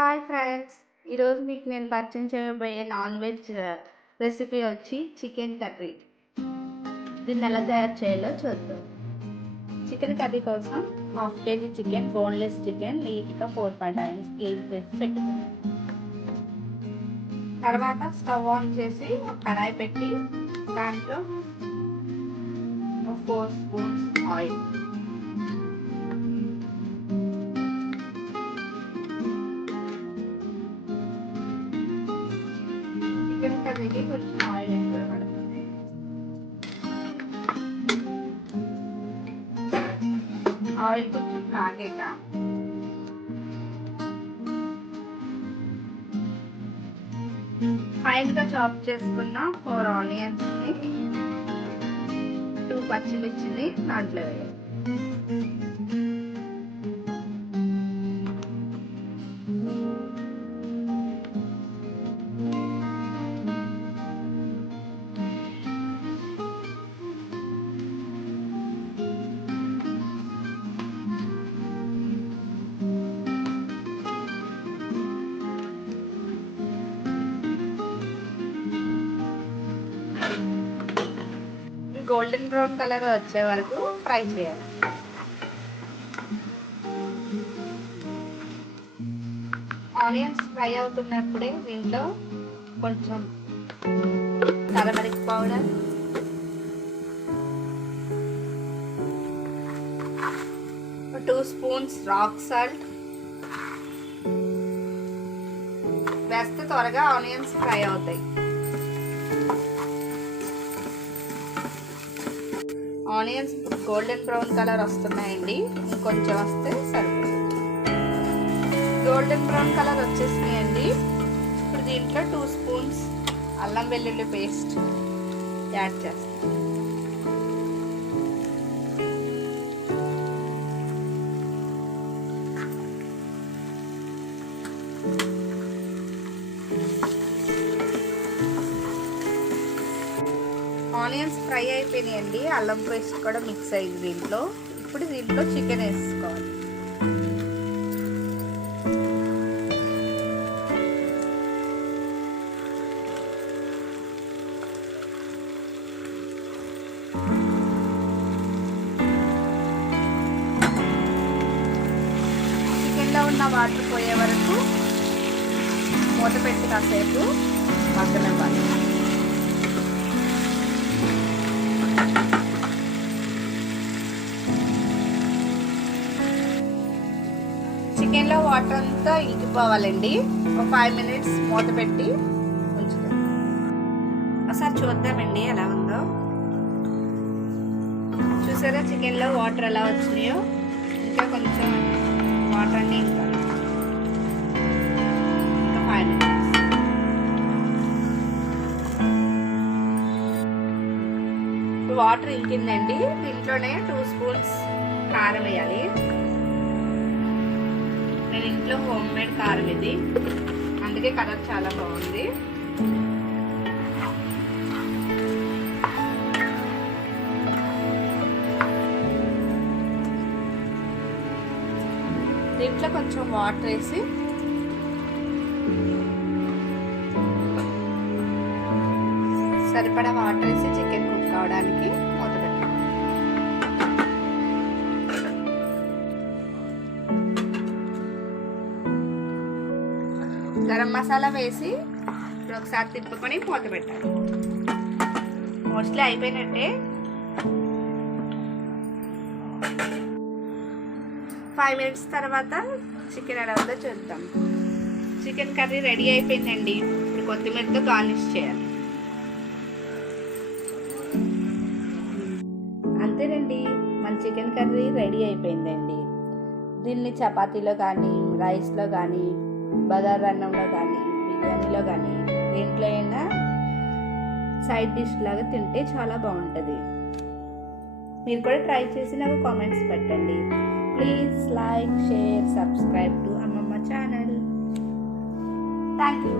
Hi friends! ఈరోజు మీకు నేను పరిచయం చేయబోయే నాన్ వెజ్ రెసిపీ వచ్చి చికెన్ కర్రీ. దీన్ని ఎలా తయారు చేయాలో చూద్దాం. చికెన్ కర్రీ కోసం 1/2 kg చికెన్, బోన్లెస్ చికెన్ నీట్గా 4.5 కేజీ వేసి పెట్టుకున్నాను. తర్వాత స్టవ్ ఆన్ చేసి ఒక కడాయి పెట్టి దాంట్లో 4 స్పూన్స్ ఆయిల్, చికెన్ కర్రీకి కొంచెం ఆయిల్ ఎక్కువ పడుతుంది. ఆయిల్ కొంచెం కాగాక ఫైన్గా చాప్ చేసుకున్న 4 ఆనియన్స్ని, 2 పచ్చిమిర్చిని దాంట్లో వేయాలి. గోల్డెన్ బ్రౌన్ కలర్ వచ్చే వరకు ఫ్రై చేయాలి. ఆనియన్స్ ఫ్రై అవుతున్నప్పుడే దీంట్లో కొంచెం టర్మరిక్ పౌడర్, ఒక 2 స్పూన్స్ రాక్ సాల్ట్ వేస్తే త్వరగా ఆనియన్స్ ఫ్రై అవుతాయి. ఆనియన్స్ గోల్డెన్ బ్రౌన్ కలర్ వస్తున్నాయండి, ఇంకొంచెం వస్తే సరిపోతుంది. గోల్డెన్ బ్రౌన్ కలర్ వచ్చేసినాయండి. ఇప్పుడు దీంట్లో 2 స్పూన్స్ అల్లం వెల్లుల్లి పేస్ట్ యాడ్ చేస్తాను. ఆనియన్స్ ఫ్రై అయిపోయినాయండి, అల్లం పేస్ట్ కూడా మిక్స్ అయింది దీంట్లో. ఇప్పుడు దీంట్లో చికెన్ వేసుకోవాలి. చికెన్లో ఉన్న వాటర్ పోయే వరకు మూత పెట్టి కాసేపు మగ్గనివ్వాలి. చికెన్లో వాటర్ అంతా ఇంకిపోవాలండి. ఒక 5 మినిట్స్ మూత పెట్టి ఉంచుతాం. ఒకసారి చూద్దామండి ఎలా ఉందో. చూసారా చికెన్లో వాటర్ ఎలా వచ్చినాయో? ఇంకా కొంచెం వాటర్ అన్ని ఇంకాలి. ఇంకా 5 మినిట్స్. వాటర్ ఇంకిందండి. దీంట్లోనే 2 స్పూన్స్ కారం వేయాలి. నేను ఇంట్లో హోమ్ మేడ్ కారం ఇది, అందుకే కలర్ చాలా బాగుంది. దీంట్లో కొంచెం వాటర్ వేసి సరిపడా వాటర్ వేసి చికెన్ కుక్ అవడానికి మూత పెట్టాలి. గరం మసాలా వేసి ఒకసారి తిప్పుకొని మూత పెట్టాలి. మోస్ట్లీ అయిపోయినట్టే. 5 మినిట్స్ తర్వాత చికెన్ ఎలా ఉందో చూద్దాం. చికెన్ కర్రీ రెడీ అయిపోయిందండి. ఇప్పుడు కొత్తిమీరతో గార్నిష్ చేయాలి. అంతేనండి, మన చికెన్ కర్రీ రెడీ అయిపోయిందండి. దీన్ని చపాతీలో కానీ, రైస్లో కానీ, బగారా అన్నంలో కానీ, బిర్యానీలో కానీ, దేంట్లో అయినా సైడ్ డిష్ లాగా తింటే చాలా బాగుంటుంది. మీరు కూడా ట్రై చేసి నాకు కామెంట్స్ పెట్టండి. Please like, share, subscribe to అమ్మమ్మ ఛానల్. Thank you.